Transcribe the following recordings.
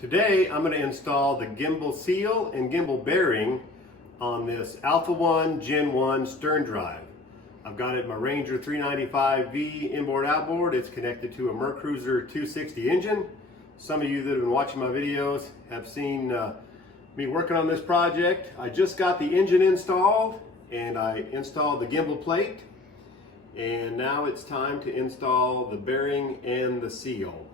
Today I'm going to install the gimbal seal and gimbal bearing on this Alpha 1 Gen 1 stern drive. I've got it in my Ranger 395V inboard outboard. It's connected to a Mercruiser 260 engine. Some of you that have been watching my videos have seen me working on this project. I just got the engine installed and I installed the gimbal plate, and now it's time to install the bearing and the seal.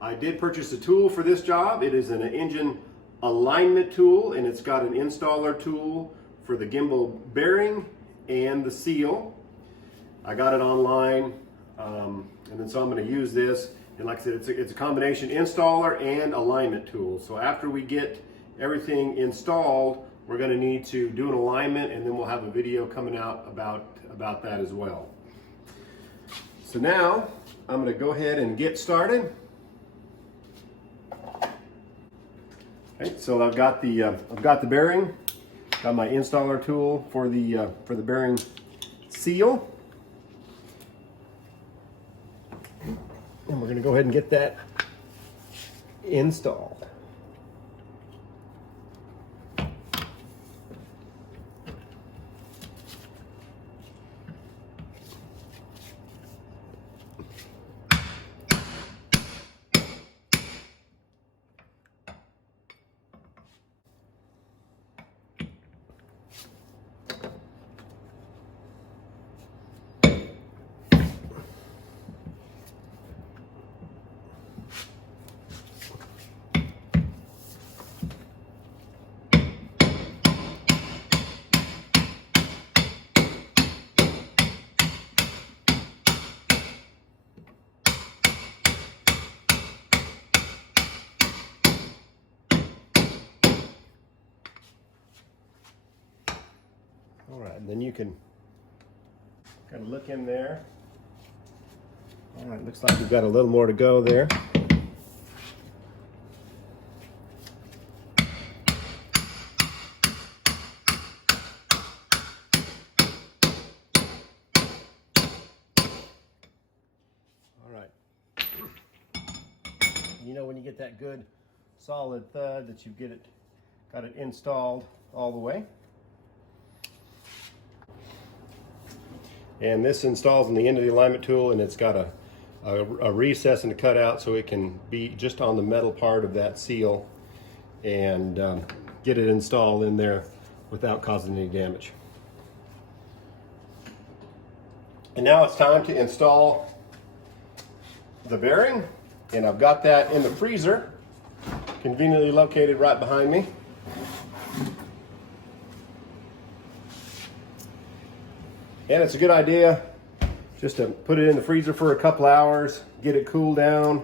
I did purchase a tool for this job. It is an engine alignment tool, and it's got an installer tool for the gimbal bearing and the seal. I got it online, and then so I'm going to use this. And like I said, it's a combination installer and alignment tool. So after we get everything installed, we're going to need to do an alignment, and then we'll have a video coming out about that as well. So now I'm going to go ahead and get started. Okay, so I've got the bearing, got my installer tool for the bearing seal, and we're going to go ahead and get that installed. All right, and then you can kind of look in there. All right, looks like we've got a little more to go there. All right. You know when you get that good solid thud that you got it installed all the way. And this installs on the end of the alignment tool, and it's got a recess and a cutout so it can be just on the metal part of that seal and get it installed in there without causing any damage. And now it's time to install the bearing, and I've got that in the freezer, conveniently located right behind me. And it's a good idea just to put it in the freezer for a couple hours, get it cooled down,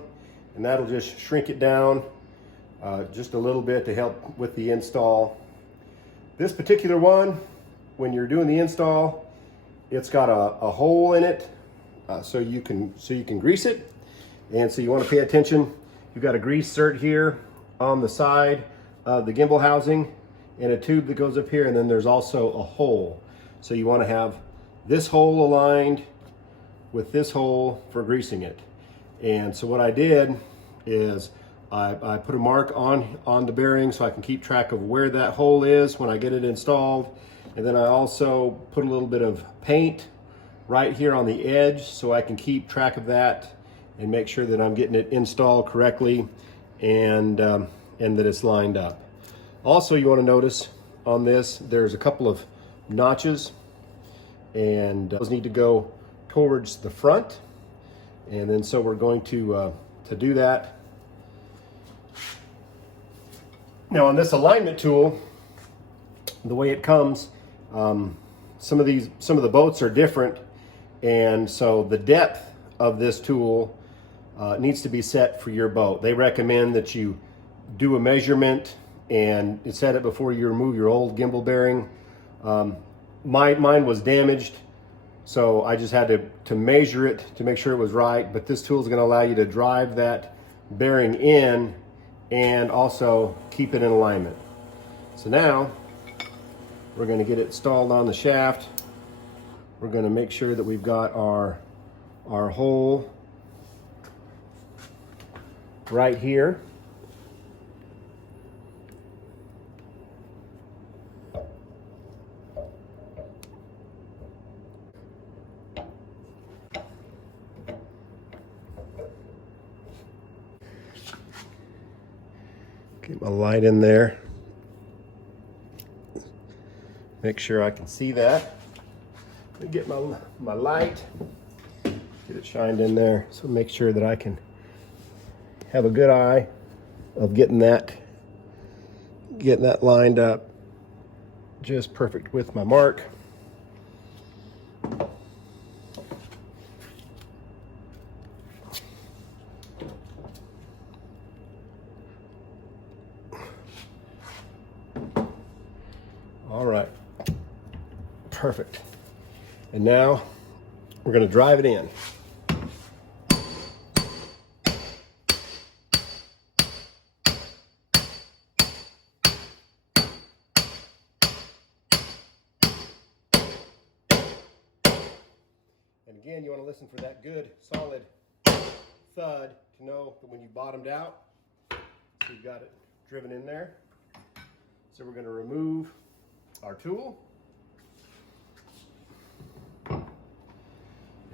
and that'll just shrink it down just a little bit to help with the install. This particular one, when you're doing the install, it's got a hole in it so you can grease it. And so you want to pay attention. You've got a grease cert here on the side of the gimbal housing and a tube that goes up here, and then there's also a hole. So you want to have this hole aligned with this hole for greasing it. And so what I did is I put a mark on the bearing so I can keep track of where that hole is when I get it installed. And then I also put a little bit of paint right here on the edge so I can keep track of that and make sure that I'm getting it installed correctly and that it's lined up. Also, you want to notice on this, there's a couple of notches, and those need to go towards the front. And then so we're going to do that. Now on this alignment tool, the way it comes, some of the boats are different, and so the depth of this tool needs to be set for your boat. They recommend that you do a measurement and set it before you remove your old gimbal bearing. Mine was damaged, so I just had to measure it to make sure it was right. But this tool is going to allow you to drive that bearing in and also keep it in alignment. So now we're going to get it installed on the shaft. We're going to make sure that we've got our hole right here. Get my light in there. Make sure I can see that. Let me get my light. Get it shined in there. So make sure that I can have a good eye of getting that lined up just perfect with my mark. All right, perfect. And now we're going to drive it in. And again, you want to listen for that good, solid thud to know that when you bottomed out, so you've got it driven in there. So we're going to remove our tool. And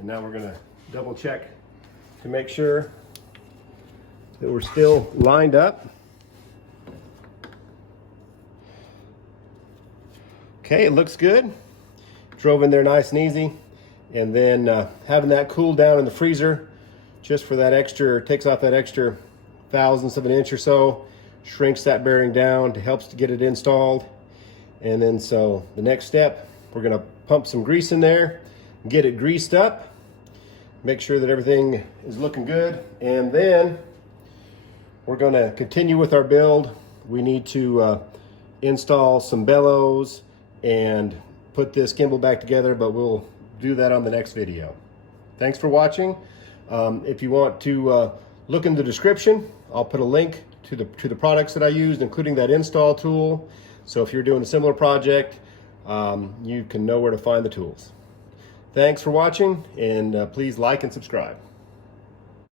now we're going to double check to make sure that we're still lined up. Okay, it looks good. Drove in there nice and easy. And then having that cool down in the freezer just for that extra, takes off that extra thousandths of an inch or so, shrinks that bearing down, helps to get it installed. And then so the next step, we're gonna pump some grease in there, get it greased up, make sure that everything is looking good. And then we're gonna continue with our build. We need to install some bellows and put this gimbal back together, but we'll do that on the next video. Thanks for watching. If you want to look in the description, I'll put a link to the products that I used, including that install tool. So if you're doing a similar project, you can know where to find the tools. Thanks for watching, and please like and subscribe.